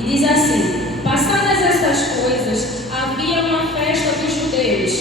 E diz assim: passadas estas coisas, havia uma festa dos judeus,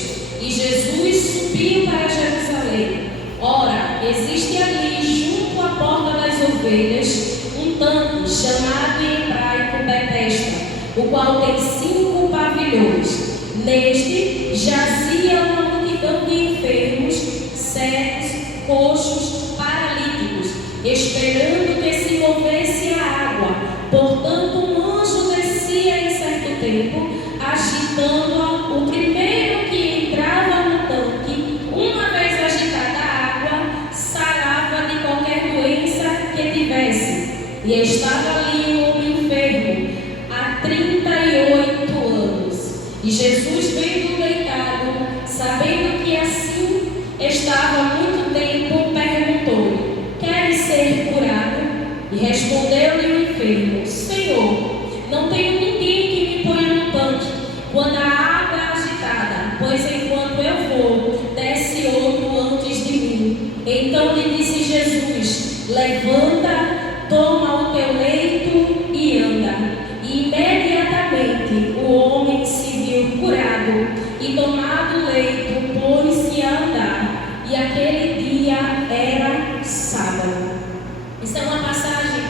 e Jesus subiu para Jerusalém. Ora, existe ali, junto à porta das ovelhas, um tanque chamado em hebraico Betesda, o qual tem 5 pavilhões. Neste jazia uma multidão de enfermos, cegos, coxos, paralíticos, esperando que se movesse a água. Portanto, um anjo descia em certo tempo, agitando-a. O primeiro que entrava no tanque, uma vez agitada a água, sarava de qualquer doença que tivesse. E estava ali um homem enfermo há 38 anos. E Jesus, vendo deitado, sabendo que assim estava há muito tempo, perguntou-lhe: queres ser curado? E respondeu-lhe o enfermo: Senhor, não tenho ninguém que me ponha no tanque quando a água é agitada, pois enquanto eu vou, desce outro antes de mim. Então lhe disse Jesus: levanta, toma o teu leito e anda. E imediatamente o homem se viu curado, e tomado o leito, pôs-se a andar. E aquele dia era sábado. Essa é uma passagem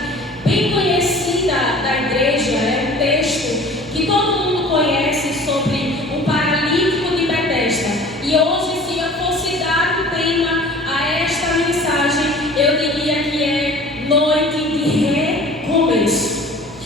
bem conhecida da igreja, é um texto que todo mundo conhece sobre o paralítico de Betesda. E hoje, se eu fosse dar um tema a esta mensagem, eu diria que é noite de recomeço.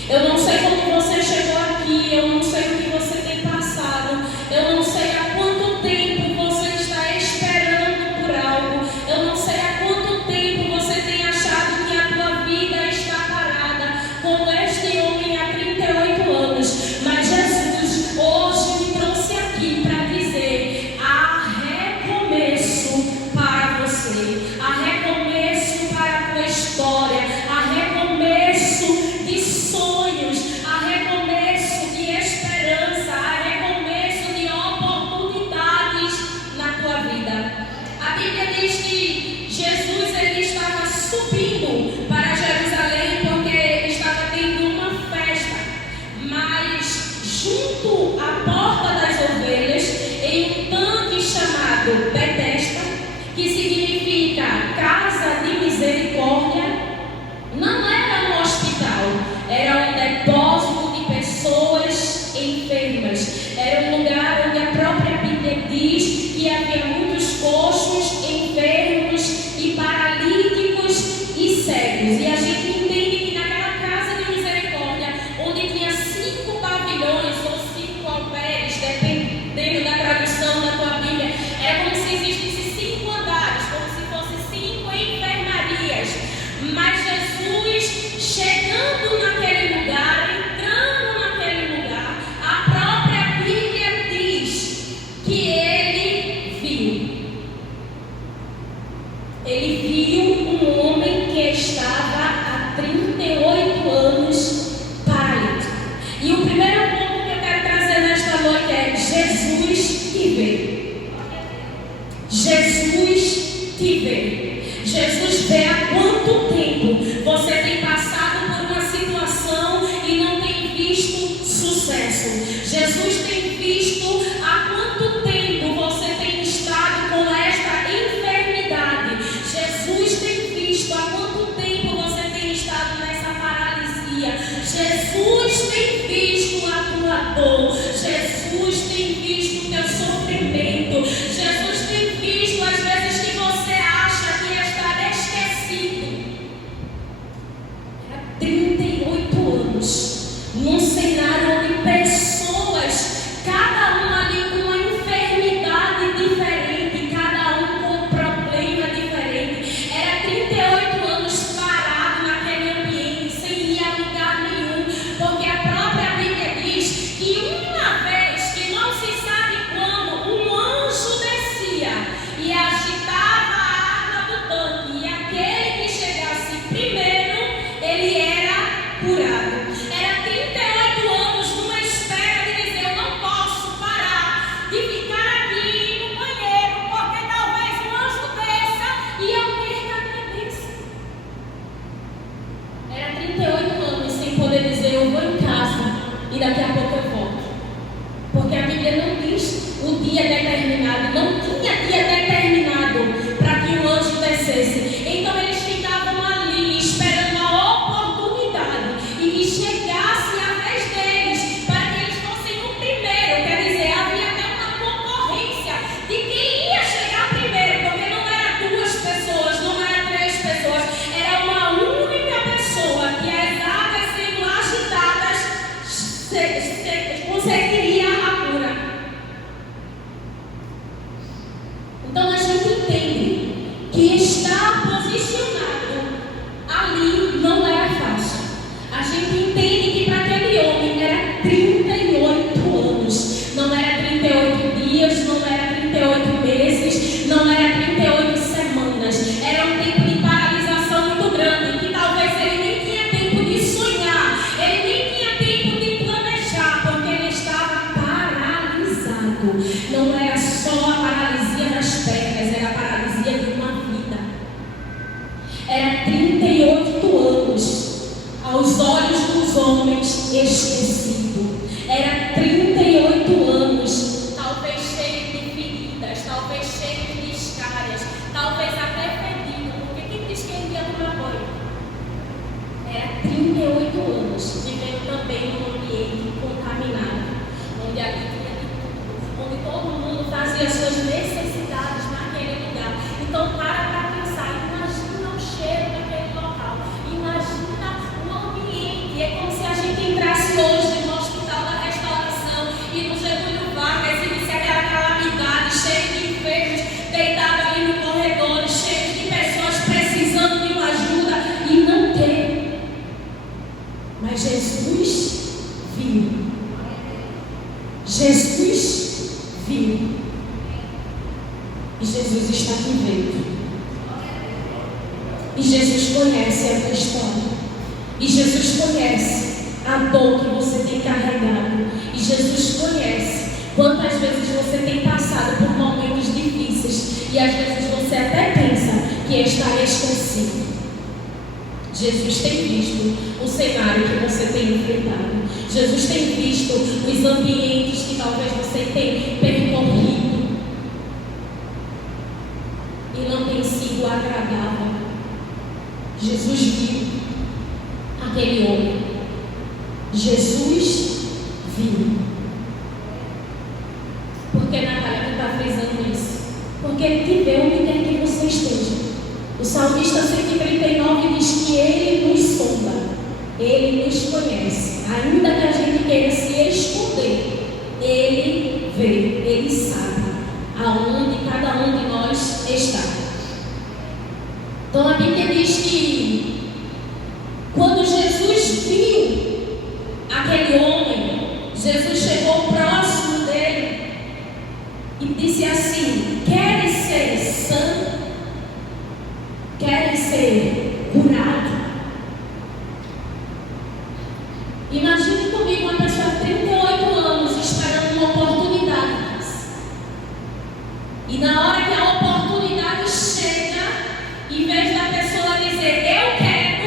Eu não sei como você chegou aqui, eu não sei o que você tem passado, eu não sei há quanto tempo você está esperando por algo, eu não sei há quanto tempo você tem achado que a tua vida está parada, como este homem há 38 anos. Mas Jesus hoje me trouxe aqui para dizer: há recomeço para você, há recomeço para a tua história, há recomeço de sonhos, há recomeço de esperança, há recomeço de oportunidades na tua vida. A Bíblia diz que Jesus ele estava subindo para Jerusalém porque estava tendo uma festa, mas junto à porta das ovelhas, em um tanque chamado Betesda, que significa casa de misericórdia, não era um hospital, era um depósito de pessoas enfermas. Era um lugar onde a própria Bíblia diz que havia muitos coxos, enfermos e paralíticos e cegos. E a gente entende que naquela casa de misericórdia, onde tinha 5 pavilhões ou 5 alpéres, dependendo da tradução da tua Bíblia, é como se existisse 5 andares, como se fossem 5 enfermarias. Mas Jesus, chegando naquele lugar, entrando naquele lugar, a própria Bíblia diz que ele viu. Ele viu um homem que estava há 38 anos paralítico. E o primeiro ponto que eu quero trazer nesta noite é: Jesus te vê. Jesus te vê. Jesus vê há quanto tempo você tem passado por uma situação e não tem visto sucesso. Jesus tem visto há quanto tempo você tem estado com esta enfermidade. Jesus tem visto há quanto tempo você tem estado nessa paralisia. Jesus tem visto a tua dor. Jesus tem visto o teu sofrimento. Jesus tem visto as vezes que você acha que está esquecido. Há 38 anos, num cenário onde pessoas, cada uma ali com uma enfermidade diferente, cada um com um problema diferente. Era 38 anos parado naquele ambiente, sem ir a lugar nenhum, porque a própria Bíblia diz que uma vez, que não se sabe quando, um anjo descia e agitava a água do tanque, e aquele que chegasse primeiro, ele era curado. Era 38 dos homens esquecido. Era 38 anos, talvez cheio de feridas, talvez cheio de escárias, talvez até fedido, porque quem diz que ele ia tomar banho? Era 38 anos, vivendo também num ambiente contaminado, onde ali tinha de tudo, onde todo mundo fazia suas necessidades naquele lugar. Então, para pensar, imagina o cheiro daquele local, imagina o ambiente. É como se a gente entrasse hoje no Hospital da Restauração e no Getúlio Vargas e visse aquela calamidade, cheio de enfermos, deitados ali no corredor, cheio de pessoas precisando de uma ajuda e não ter. Mas Jesus viu. Jesus viu. E Jesus está aqui vendo. E Jesus conhece a tua história. E Jesus conhece a dor que você tem carregado. E Jesus conhece quantas vezes você tem passado por momentos difíceis. E às vezes você até pensa que está esquecido. Jesus tem visto o cenário que você tem enfrentado. Jesus tem visto os ambientes que talvez você tenha percorrido. E não tem sido agradável. Jesus viu aquele homem. Jesus viu. Por que Natália está frisando isso? Porque ele te vê onde quer que você esteja. O salmista 139 diz que ele nos sonda, ele nos conhece. Ainda que a gente queira se esconder, ele vê, ele sabe aonde cada um de nós está. Então a Bíblia diz que quando Jesus viu aquele homem, Jesus chegou próximo dele e disse assim: queres ser sã? Queres ser curado? Imagine comigo uma pessoa de 38 anos esperando uma oportunidade. E na hora que a oportunidade chega, em vez da pessoa dizer eu quero,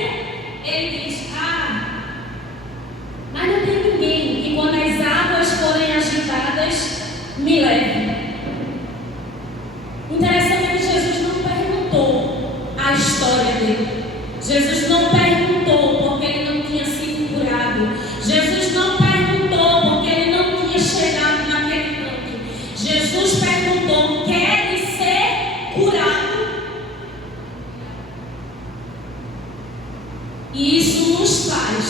ele diz: mas não tem ninguém que quando as águas forem agitadas me leve. Interessante é que Jesus não perguntou a história dele. Jesus não perguntou porque ele não tinha sido curado. Jesus não perguntou porque ele não tinha chegado naquele canto. Jesus perguntou: queres ser curado? E isso nos faz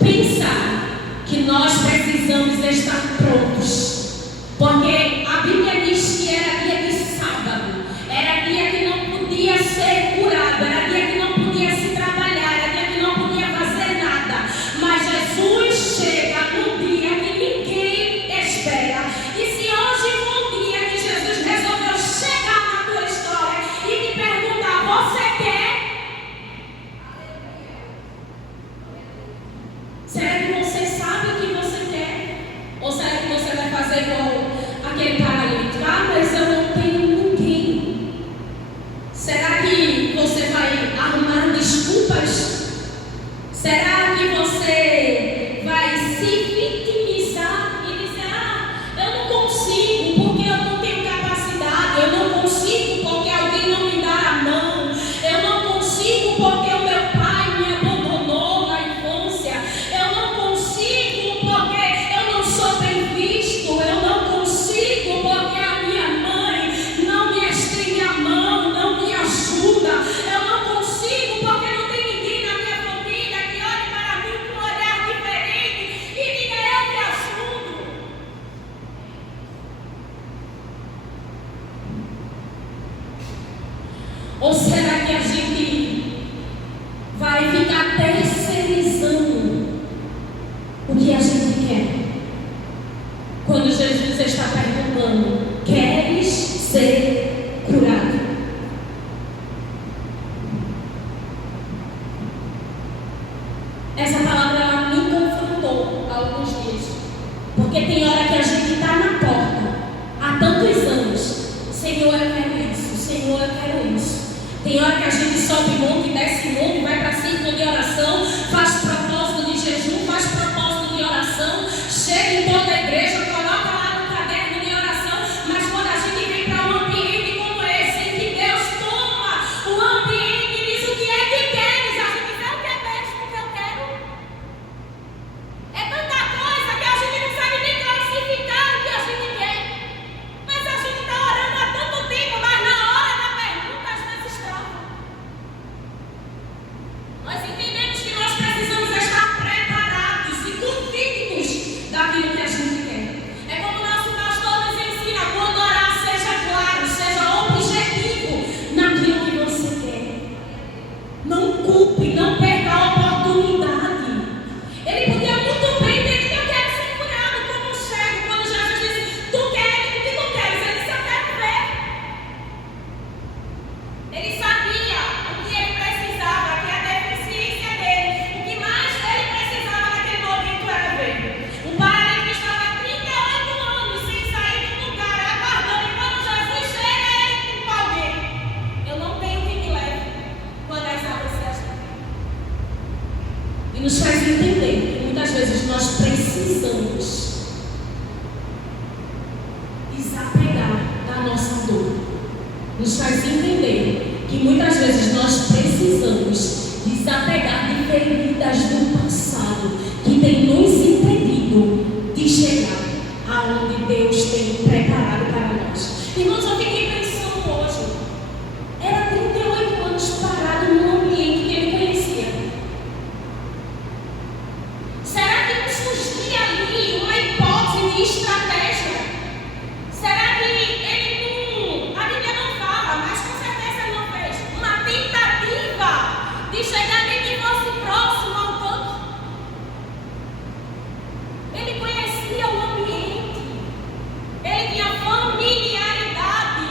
pensar que nós precisamos estar prontos. Porque a Bíblia diz que era dia de sábado, era dia que não podia ser curado, era dia que não podia se trabalhar, era dia que não podia fazer nada. Mas Jesus chega no dia que ninguém espera. E se hoje foi um dia que Jesus resolveu chegar na tua história e te perguntar: você quer? Será que você sabe o que você quer? Ou será que você vai fazer igual aquele paralítico? Mas eu não tenho ninguém. Será que você vai arrumar desculpas? Será que você vai se vitimizar e dizer: eu não consigo porque eu não tenho capacidade, eu não consigo porque alguém não me dá a mão, eu não consigo porque o meu pai me abandonou na infância, eu não consigo porque eu não sou bem visto, eu não consigo porque a minha mãe não me estende a mão, não me ajuda, eu não consigo porque não tem ninguém na minha família que olhe para mim com um olhar diferente e diga: eu te ajudo. Ou será que a gente vai ficar terceirizando o que a gente quer? Quando Jesus está perguntando: queres ser curado? Essa palavra ela me confrontou há alguns dias. Porque tem hora que a gente está na porta há tantos anos: Senhor, eu quero isso, Senhor, eu quero isso. Tem hora que a gente sobe monte, desce monte, vai para círculo de oração, faz propósito de jejum, de estratégia? Será que ele não... A Bíblia não fala, mas com certeza ele não fez uma tentativa de chegar nem que fosse próximo ao tanque? Ele conhecia o ambiente. Ele tinha familiaridade.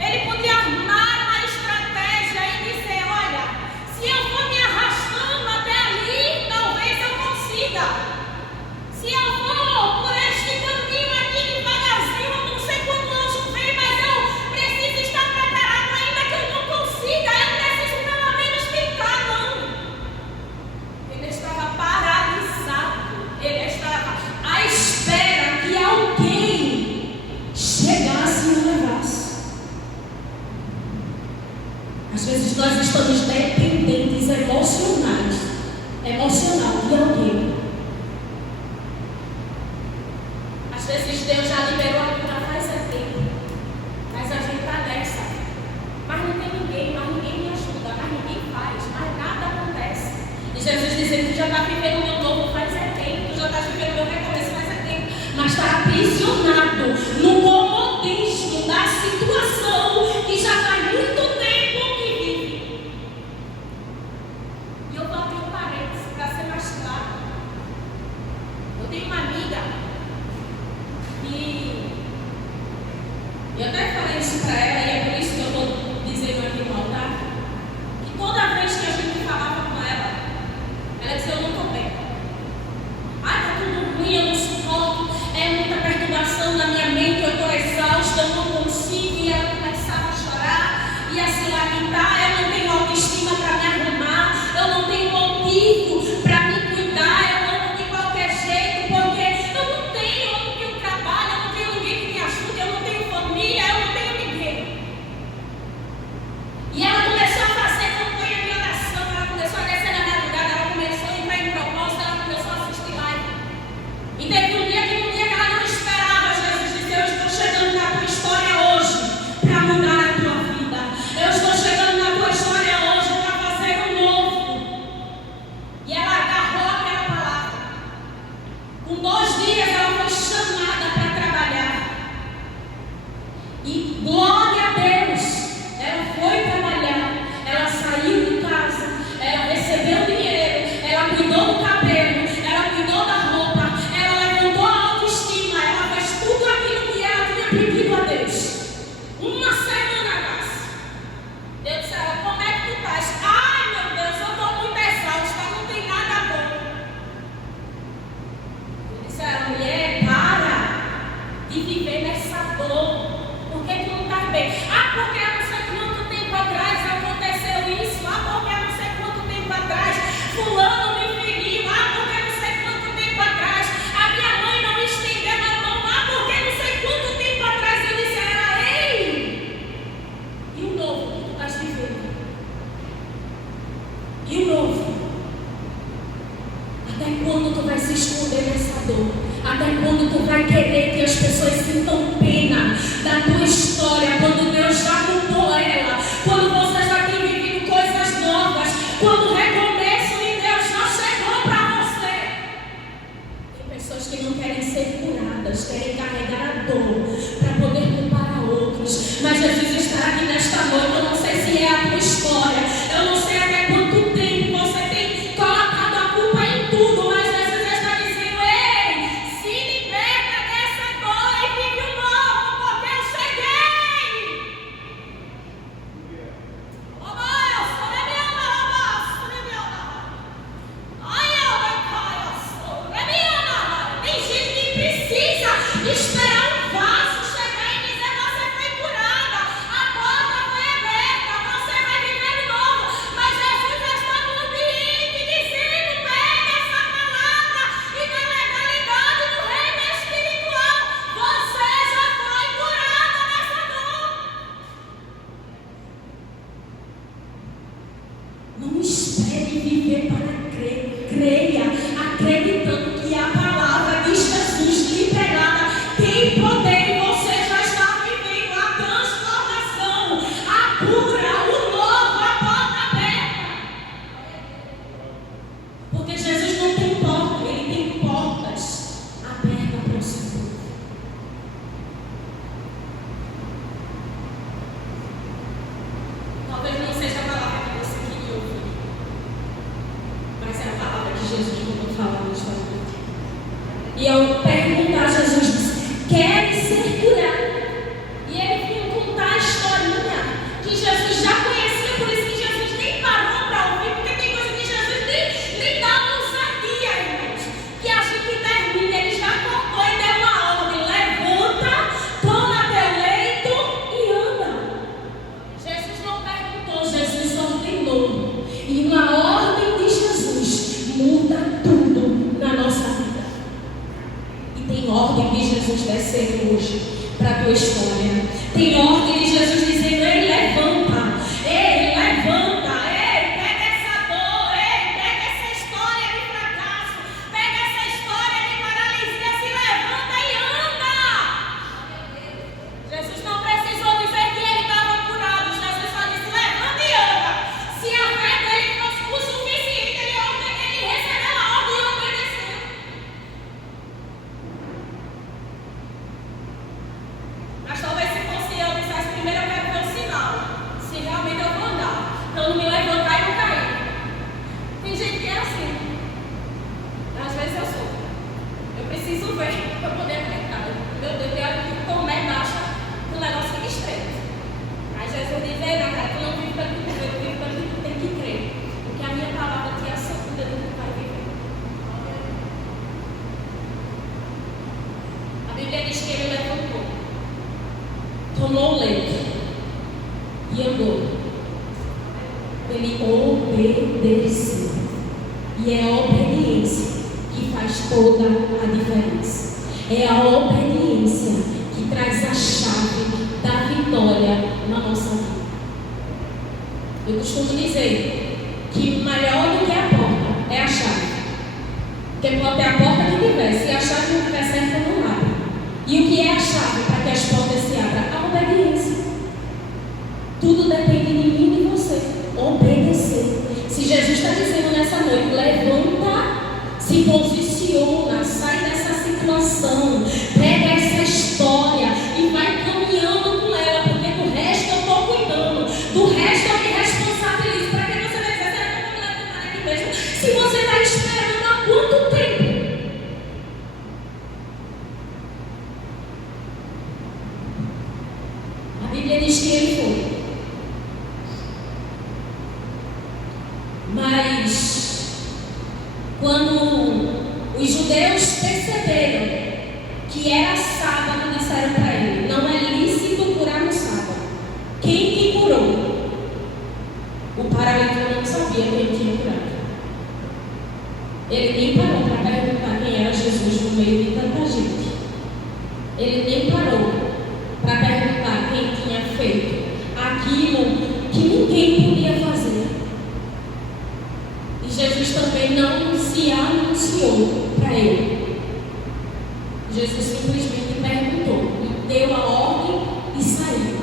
Ele podia armar uma estratégia e dizer: olha, se eu for me arrastando até ali, talvez eu consiga. Se eu for por este caminho aqui devagarzinho, eu não sei quando o anjo vem, mas eu preciso estar preparado, ainda que eu não consiga. Eu preciso pelo menos tentar, não. Ele estava paralisado. Ele estava à espera que alguém chegasse e o levasse. Às vezes nós estamos dependentes emocional de alguém. Às vezes Deus já liberou a cura faz tempo, mas a gente está nessa. Mas não tem ninguém, mas ninguém me ajuda, mas ninguém faz, mas nada acontece. E Jesus dizendo: tu já está vivendo o meu novo faz tempo, tu já está vivendo o meu recomeço faz tempo, mas está aprisionado no comodismo da situação que já faz muito tempo que vive. E eu vou abrir um parênteses para ser mais claro. Eu tenho uma amiga e eu até falei isso para ela, e é por isso que eu estou dizendo aqui no altar, que toda vez que a gente falava com ela, ela dizia: eu não estou bem. Ai, está tudo ruim, eu não suporto, é muita perturbação na minha mente, eu estou exausta, eu não consigo. E ela começava a chorar e a se lamentar: eu não tenho autoestima para me arrumar, eu não tenho motivo para me cuidar, eu ando de qualquer jeito, porque eu não tenho trabalho, eu não tenho ninguém que me ajude, eu não tenho família, eu não tenho ninguém. E ela começou a fazer campanha de oração, ela começou a descer na madrugada, ela começou a entrar em propósito, ela começou a assistir live. E teve um dia que ela não esperava. Jesus disse: eu estou chegando na tua história hoje para mudar a tua vida. Eu estou chegando na tua história hoje para fazer um novo. E ela agarrou aquela palavra. Com 2 dias ela foi chamada para trabalhar. E glória a Deus, ela foi trabalhar, ela saiu de casa, ela recebeu dinheiro, ela cuidou do cabelo, ela cuidou da roupa, ela levantou a autoestima, ela fez tudo aquilo que ela tinha pedido a Deus. Uma semana atrás, Deus disse a ela: como é que tu estás? Ai, meu Deus, eu estou muito exausta, não tem nada bom. Eu disse a ela: mulher, para de viver nessa dor. Por que tu não estás bem? Ah, porque há não sei quanto tempo atrás aconteceu isso. Ah, porque há não sei quanto tempo atrás fulano me feriu. Ah, porque há não sei quanto tempo atrás a minha mãe não me estendeu a mão. Ah, porque não sei quanto tempo atrás eu disse a ela: ei, e o novo que tu estás vivendo? E o novo? Até quando tu vai se esconder nessa dor? Até quando tu vai querer que as pessoas sintam pena da tua história, quando Deus já mudou ela, quando você já tem vivido coisas novas, quando o recomeço de Deus já chegou para você? Tem pessoas que não querem ser curadas, querem carregar a dor para poder culpar a outros. Mas Jesus está aqui nesta noite. Eu não sei se é a tua história, eu não sei até quanto tempo você tem colocado a culpa em tudo, mas Jesus está dizendo: ei, se liberta dessa dor e vive o novo, porque eu cheguei. Tem gente que precisa esperar um vaso chegar e dizer: você foi curada, a porta foi aberta, você vai viver de novo. Mas Jesus já está no ambiente dizendo: pega essa palavra e na legalidade do reino espiritual, você já foi curada nessa dor. Não espere viver para crer, creia, acreditando que a palavra de Jesus liberada tem poder e você já está vivendo a transformação, a cura, o novo, a porta aberta. Porque Jesus não tem porta, ele tem portas abertas para o seu fala na história bíblica. E ao perguntar a Jesus, disse, queres ser curado? E ele vinha contar a historinha que Jesus já conhecia, por isso que Jesus nem parou para ouvir, porque tem coisa que Jesus nem dá ousadia, irmãos. Que a gente termina, ele já cortou e deu uma ordem, levanta, toma teu leito e anda. Jesus não perguntou, Jesus ordenou. E na ordem de Jesus muda tudo na nossa vida. E tem ordem de Jesus descendo hoje para a tua história. Tem ordem de Jesus dizendo, ei, levanta, pega essa dor, pega essa história de fracasso, pega essa história de paralisia, se levanta e anda. Jesus não precisou dizer que ele estava curado, Jesus só disse, levanta e anda. Se a fé dele fosse o suficiente, ele recebeu a ordem e obedeceu. Mas talvez se fosse eu, dissesse primeiro eu quero ver o sinal, se realmente eu vou andar, para eu não me levantar e não cair. Tem gente que é assim. Às vezes eu sou. Eu preciso ver para poder acreditar. Meu Deus, tem hora que eu tomei baixa que o negócio fica estreito. Aí Jesus diz, ei, não, cara, tu não vive para tu viver, tu vive para tu tem que crer. Porque a minha palavra te assegura do que vai viver. A Bíblia diz que ele levantou, tomou o leito e andou. Ele obedeceu. E é a obediência que faz toda a diferença. É a obediência que traz a chave da vitória na nossa vida. Eu costumo dizer que maior do que a porta é a chave. Porque pode ter a porta que tiver, se a chave não estiver certa, não abre. E o que é a chave para que as portas se abram? A obediência. Tudo depende de mim e de você. Obedecer. Se Jesus está dizendo nessa noite, levanta, se posiciona, sai dessa situação, pega essa história e vai caminhando com ela, porque do resto eu estou cuidando, do resto eu me responsabilizo. Para que você vai dizer, será que eu vou me levantar aqui mesmo? Se você está esperando há quanto tempo? A Bíblia diz que ele foi. Mas quando os judeus perceberam que era sábado, disseram para ele, não é lícito curar no sábado. Quem te curou? O paralítico não sabia quem tinha curado. Ele nem parou para perguntar quem era Jesus no meio de tanta gente. Ele nem parou para perguntar quem tinha feito aquilo que ninguém podia fazer. E Jesus também não se anunciou para ele. Jesus simplesmente perguntou, deu a ordem e saiu.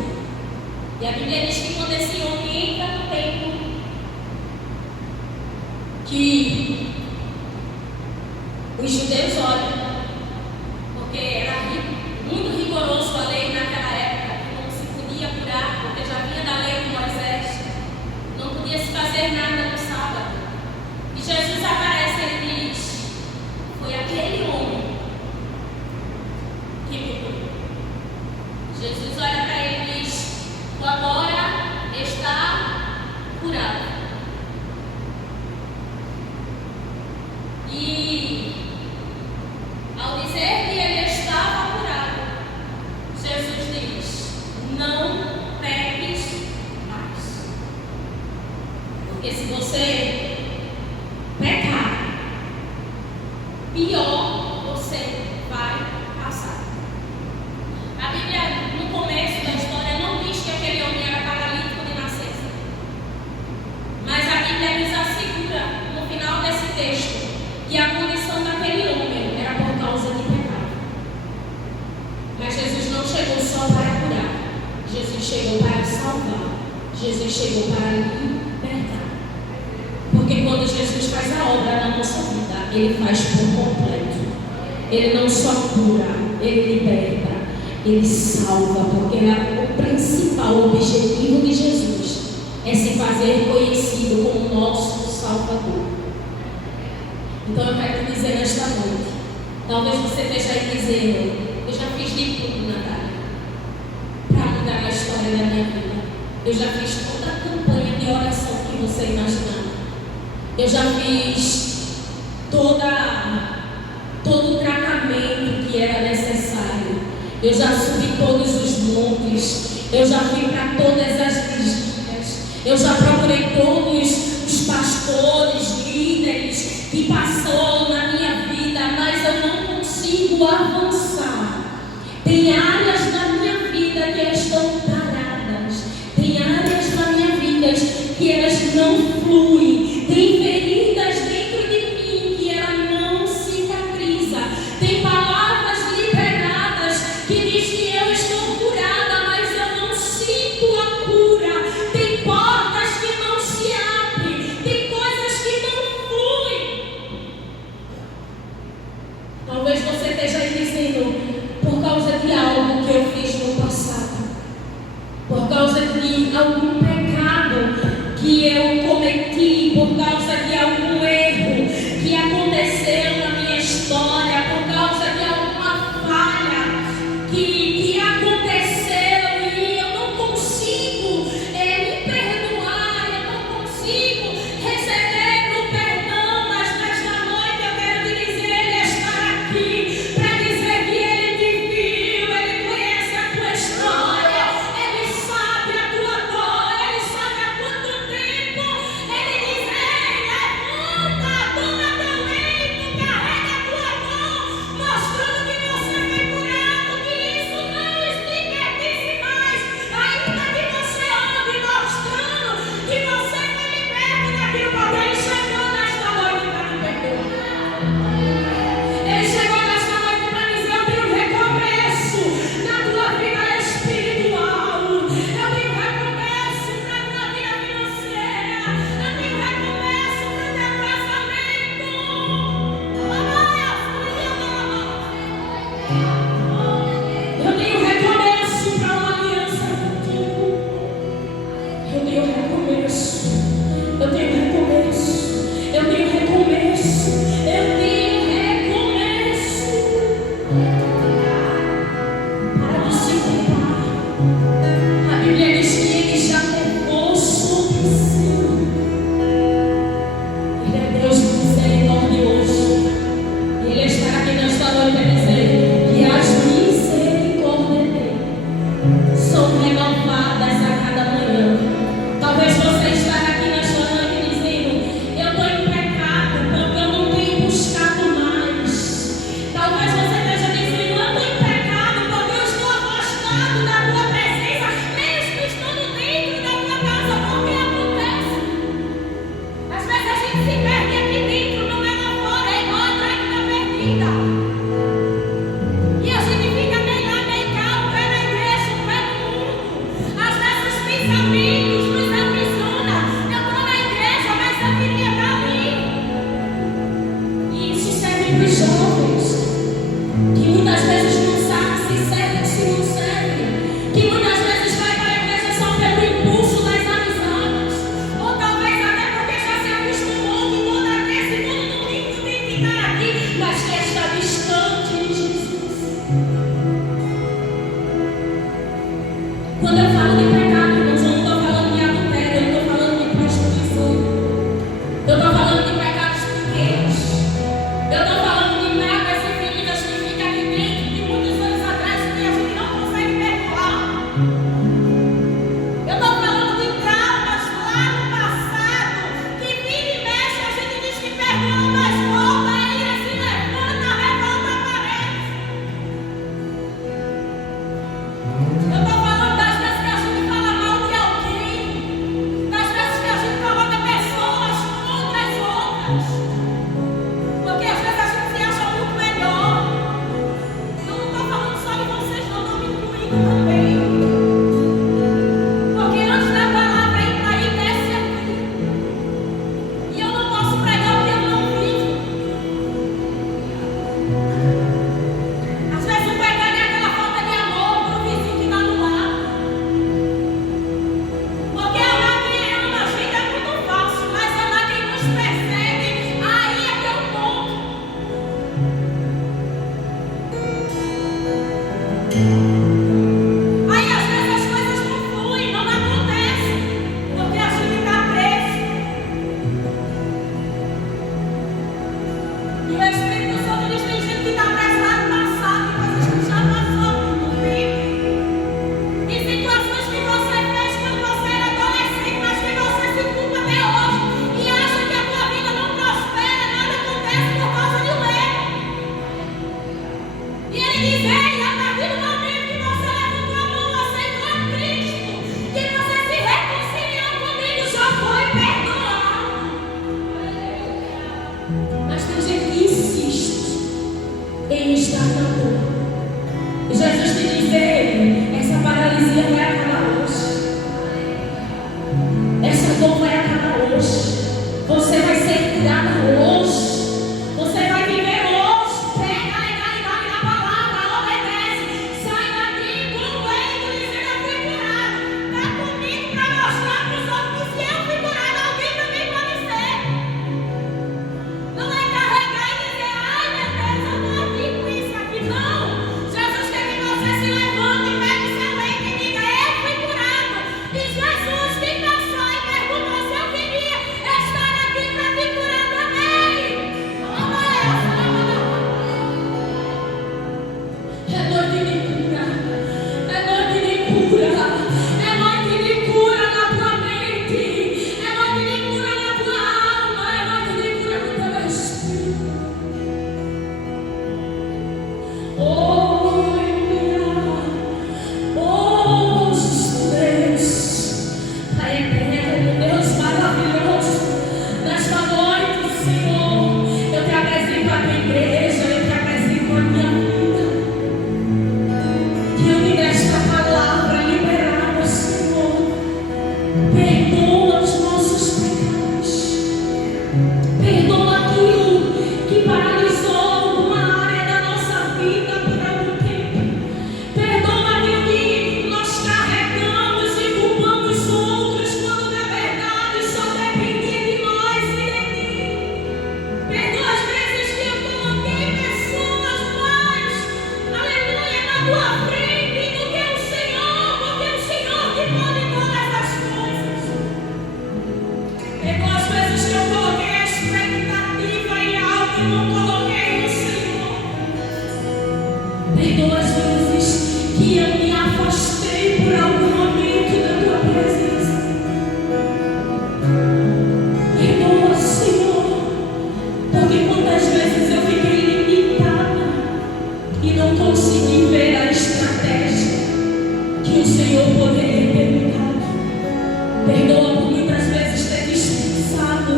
E a Bíblia diz que quando esse homem entra no templo, que os judeus olham, porque era muito rigoroso a lei naquela época, não se podia curar, porque já vinha da lei de Moisés, não podia se fazer nada no sábado. E Jesus aparece e ele diz, foi aquele homem que me curou. Jesus olha para ele e diz, tu agora está curado. E ao dizer que ele estava curado, Jesus diz, não peques mais. Porque se você pecar, pior você vai passar. A Bíblia, no começo da história, não diz que aquele homem era paralítico de nascença. Mas a Bíblia nos assegura, no final desse texto, que a condição daquele homem era por causa de pecado. Mas Jesus não chegou só para curar. Jesus chegou para salvar. Jesus chegou para libertar. Porque quando Jesus faz a obra na nossa vida, Ele faz por completo. Ele não só cura, Ele liberta, Ele salva. Porque o principal objetivo de Jesus é se fazer conhecido como nosso Salvador. Então eu quero te dizer nesta noite, talvez você esteja aí dizendo, eu já fiz de tudo, Natália, para mudar a história da minha vida. Eu já fiz toda a campanha de oração que você imaginava. Eu já fiz todo o tratamento que era necessário. Eu já subi todos os montes. Eu já fui para todas as vigílias. Eu já procurei todos os pastores, líderes que passou na minha vida, mas eu não consigo avançar. Tem áreas da minha vida que elas estão paradas. Tem áreas da minha vida que elas não fluem. Tem feridas dentro de mim que ela não cicatriza. Tem palavras liberadas que diz que eu estou curada, mas eu não sinto a cura. Tem portas que não se abrem. Tem coisas que não fluem. Talvez você esteja aí dizendo, por causa de algo que eu fiz no passado, por causa de algum pecado que eu cometi, por causa de algum erro que aconteceu na minha história, por causa de alguma falha que aconteceu e eu não consigo me perdoar, eu não consigo receber o perdão, mas nesta noite eu quero te dizer, Ele está aqui para dizer que Ele te viu, Ele conhece a tua história, Ele sabe a tua dor, Ele sabe há quanto tempo. Ele diz, ei, levanta, toma teu leito, carrega a tua mão, mostrando que você foi curado, que isso não te pertence mais, ainda que você ande mostrando que você foi liberto daquilo que Ele chegou nesta noite para te perdoar. Ele chegou nesta noite para dizer, eu tenho recomeço na tua vida espiritual, eu tenho recomeço na tua vida financeira, eu tenho recomeço no teu casamento. Eu tenho recomeço para uma aliança contigo. Eu tenho recomeço. Eu tenho recomeço. Eu tenho recomeço. Eu tenho recomeço. Para de se culpar. A Bíblia diz que Ele já levou sobre si. Ele é Deus misericordioso. E Ele está aqui nesta noite a dizer que as misericórdias dele são renovadas a cada manhã. Talvez você está aqui nesta noite dizendo, eu estou em pecado porque eu não tenho buscado mais. Talvez você esteja dizendo, eu estou em pecado porque eu estou afastado da tua presença, mesmo estando dentro da tua casa. Porque acontece. Às vezes a gente se perde aqui dentro, não é lá fora, é igual a máquina perdida. E a gente fica meio lá, meio cá, o pé na igreja, o pé no mundo. Às vezes os pensamentos nos aprisionam. Eu estou na igreja, mas eu queria estar ali. E isso serve para os jovens, que muitas vezes não sabem se serve ou se não serve. Que muitas vezes vai para a igreja só pelo impulso das amizades. Ou talvez até porque já se acostumou que toda terça e todo domingo tem que estar aqui, mas que está que eu me afastei por algum momento da tua presença. Perdoa, Senhor, porque quantas vezes eu fiquei limitada e não consegui ver a estratégia que o Senhor poderia ter me dado. Perdoa por muitas vezes ter dispensado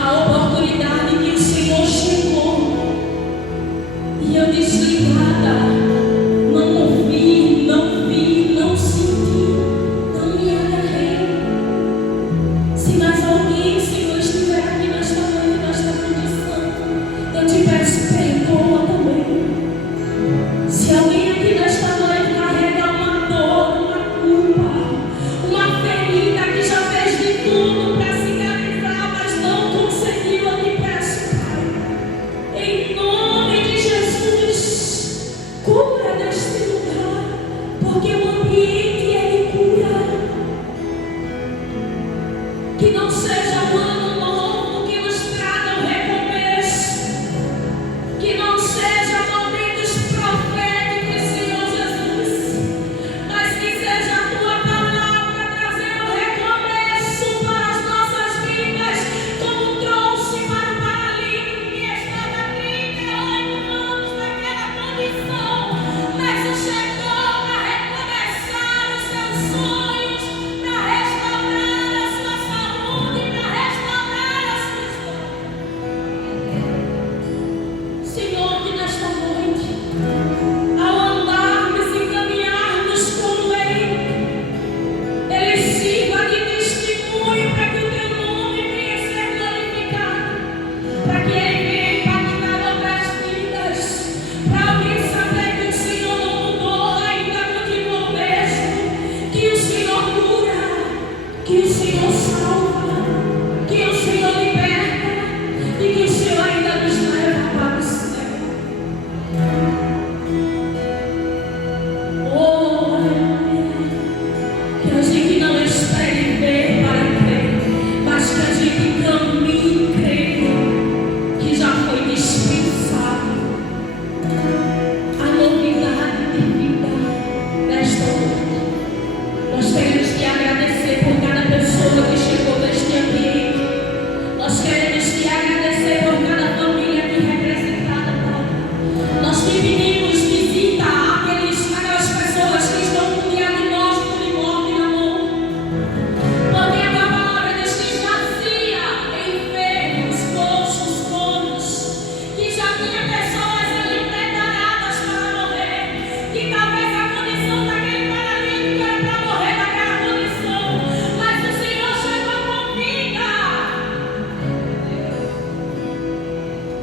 a oportunidade que o Senhor chegou e eu desligada, não ouvi, não vi, não senti, não me agarrei. Se mais alguém, Senhor, estiver aqui nesta noite, nesta condição, eu te peço, perdoa também. Se alguém aqui nesta noite carrega uma dor, uma culpa, uma ferida que já fez de tudo para cicatrizar, mas não conseguiu, eu te peço, Pai, em nome de Jesus, cura neste lugar, porque o ambiente ele cura. Que não seja um ano novo que nos traga um recomeço, que não seja momentos proféticos, Senhor Jesus, mas que seja a tua palavra trazendo recomeço para as nossas vidas, como trouxe para o paralítico que estava 38 anos naquela condição, mas o chegou para recomeçar os seus sonhos, para restaurar a sua saúde, para restaurar a sua história. Senhor, que nesta noite, ao andarmos e caminharmos com Ele sirva de testemunho para que o teu nome venha ser glorificado, para que Ele venha impactar outras vidas, para alguém saber que o Senhor não mudou, ainda continua o mesmo, que o Senhor cura, que o Senhor salva, que o Senhor liberta e que o Senhor ainda nos leva para o céu. Oh, aleluia. Que a gente não espere ver para crer, mas que a gente caminhe crendo que já foi dispensado a novidade de vida nesta noite. Nós queremos te agradecer por cada pessoa que chegou neste ambiente. Nós queremos te agradecer por cada família aqui representada, Pai. Nós te pedimos visita aquelas pessoas que estão com diagnóstico de morte na mão. Porque a tua palavra diz que jazia enfermos, coxos, conos, que já tinha pessoas ali preparadas para morrer, que talvez a condição daquele paralítico era para morrer naquela condição, mas o Senhor chegou com vida.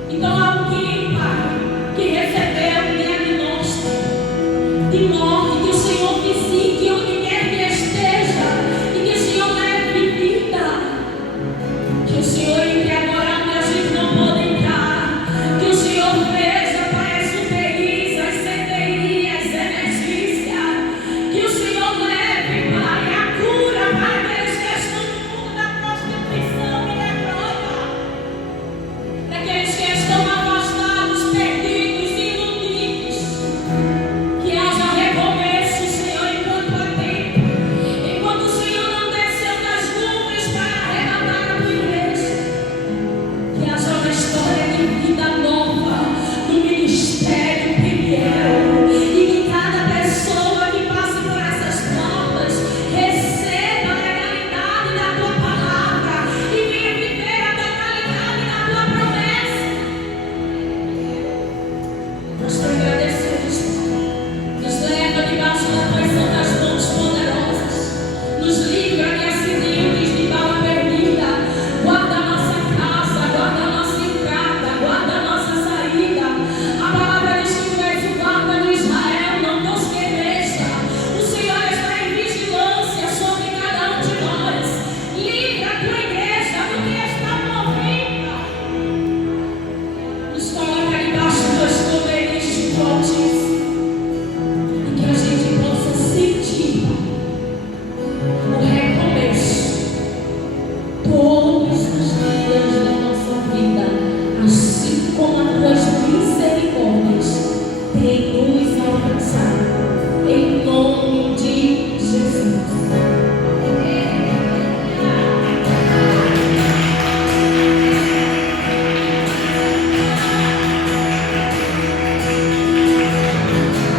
Então alguém, Pai, que recebeu um diagnóstico de morte, que o Senhor visite onde quer que esteja e que o Senhor leve vida. Que o Senhor entre agora onde a gente não pode entrar. Que o Senhor veja, Pai, as UTIs, as CTI, as emergências. Que o Senhor leve, Pai, a cura para aqueles que estão no mundo da prostituição e da droga. Para aqueles que estão afastados, perdidos, iludidos. Que haja recomeço, Senhor, enquanto há tempo. Enquanto o Senhor não desceu das nuvens para arrebatar a tua igreja. Que haja uma história de vida nova no ministério Peniel. E que cada pessoa que passe por essas portas receba a legalidade da tua palavra e venha viver a totalidade da tua promessa. Nós te agradecemos, Pai. Nos leva debaixo das tuas santas mãos poderosas. Nos livra de acidentes, de bala perdida. Guarda a nossa casa, guarda a nossa entrada, guarda a nossa saída. A palavra diz que tu és o guarda de Israel, não nos esqueça. O Senhor está em vigilância sobre cada um de nós. Livra a tua igreja do que está por vir, Pai. Nos coloca debaixo dos poderes do Altíssimo. E que a gente possa sentir o recomeço todos os dias da nossa vida, assim como as tuas misericórdias têm nos alcançado.